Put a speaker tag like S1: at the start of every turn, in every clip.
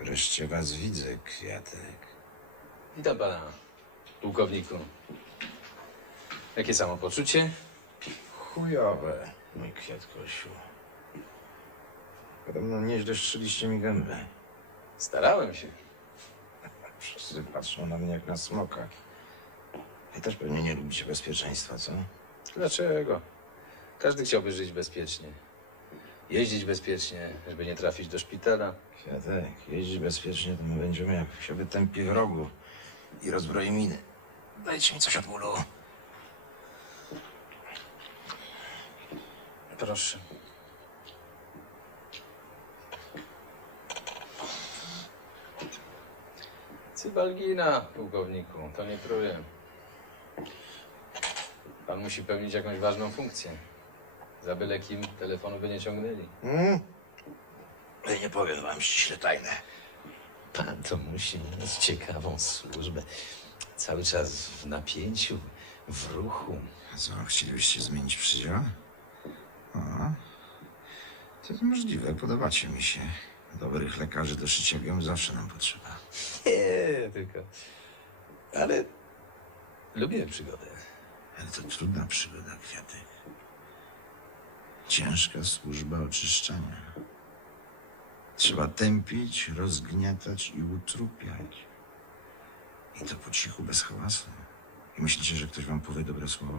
S1: Wreszcie was widzę, Kwiatek.
S2: Witam pana, pułkowniku. Jakie samopoczucie?
S1: Chujowe, mój Kwiatkosiu. Podobno nieźle strzyliście mi gębę.
S2: Starałem się.
S1: Wszyscy patrzą na mnie jak na smoka. Wy też pewnie nie lubicie bezpieczeństwa, co?
S2: Dlaczego? Każdy chciałby żyć bezpiecznie. Jeździć bezpiecznie, żeby nie trafić do szpitala.
S1: Kwiatek, jeździ bezpiecznie, to my będziemy jak się wytępi w rogu i rozbroi miny. Dajcie mi coś od bólu.
S2: Proszę. Cybalgina, pułkowniku, to nie truje. Pan musi pełnić jakąś ważną funkcję. Za byle kim telefonu by nie ciągnęli.
S1: Ja nie powiem wam ściśle tajne.
S3: Pan to musi mieć ciekawą służbę. Cały czas w napięciu, w ruchu.
S1: A co, chcielibyście zmienić przydział? O, to jest możliwe, podobacie mi się. Dobrych lekarzy do szycia biom zawsze nam potrzeba.
S3: Nie, tylko... Ale lubię przygodę.
S1: Ale to trudna przygoda, Kwiatek. Ciężka służba oczyszczania. Trzeba tępić, rozgniatać i utrupiać. I to po cichu, bez hałasu. I myślicie, że ktoś wam powie dobre słowo?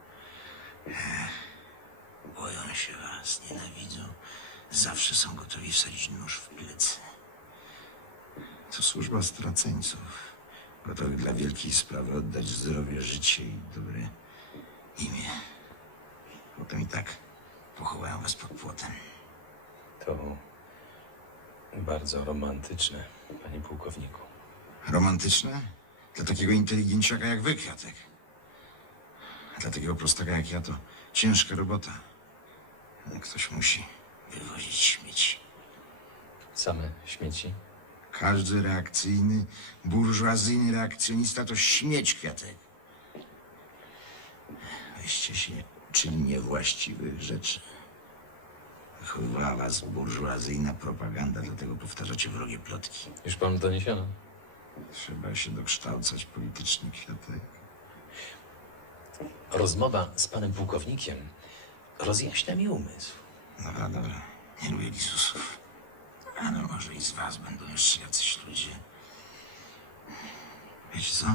S1: Boją się was, nienawidzą. Zawsze są gotowi wsadzić nóż w plecy. To służba straceńców. Gotowych dla wielkiej sprawy oddać zdrowie, życie i dobre imię. Potem i tak pochowają was pod płotem.
S2: To bardzo romantyczne, panie pułkowniku.
S1: Romantyczne? Dla takiego inteligenciaka jak wy, Kwiatek. A dla takiego prostaka jak ja to ciężka robota. Ale ktoś musi wywozić śmieci.
S2: Same śmieci?
S1: Każdy reakcyjny, burżuazyjny reakcjonista to śmieć, Kwiatek. Weźcie się uczyli niewłaściwych rzeczy. Wychowywała was burżuazyjna propaganda, dlatego powtarzacie wrogie plotki.
S2: Już panu doniesiono?
S1: Trzeba się dokształcać politycznie, Kwiatek.
S3: Rozmowa z panem pułkownikiem rozjaśnia mi umysł.
S1: Dobra, dobra. Nie lubię lisusów. Ale może i z was będą jeszcze jacyś ludzie. Wiecie co?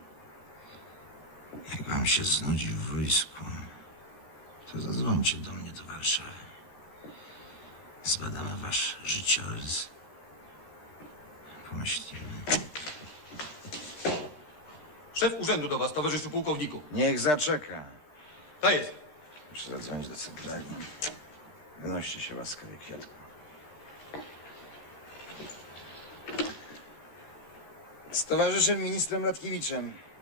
S1: Jak wam się znudzi w wojsku, to zadzwońcie do mnie do Warszawy. Zbadamy wasz życiorys. Pomyślimy.
S4: Szef urzędu do was, towarzyszu pułkowniku.
S1: Niech zaczeka.
S4: To jest.
S1: Muszę zadzwonić do centrali. Wynoście się łaskawie, Kwiatku. Z towarzyszem ministrem Radkiewiczem.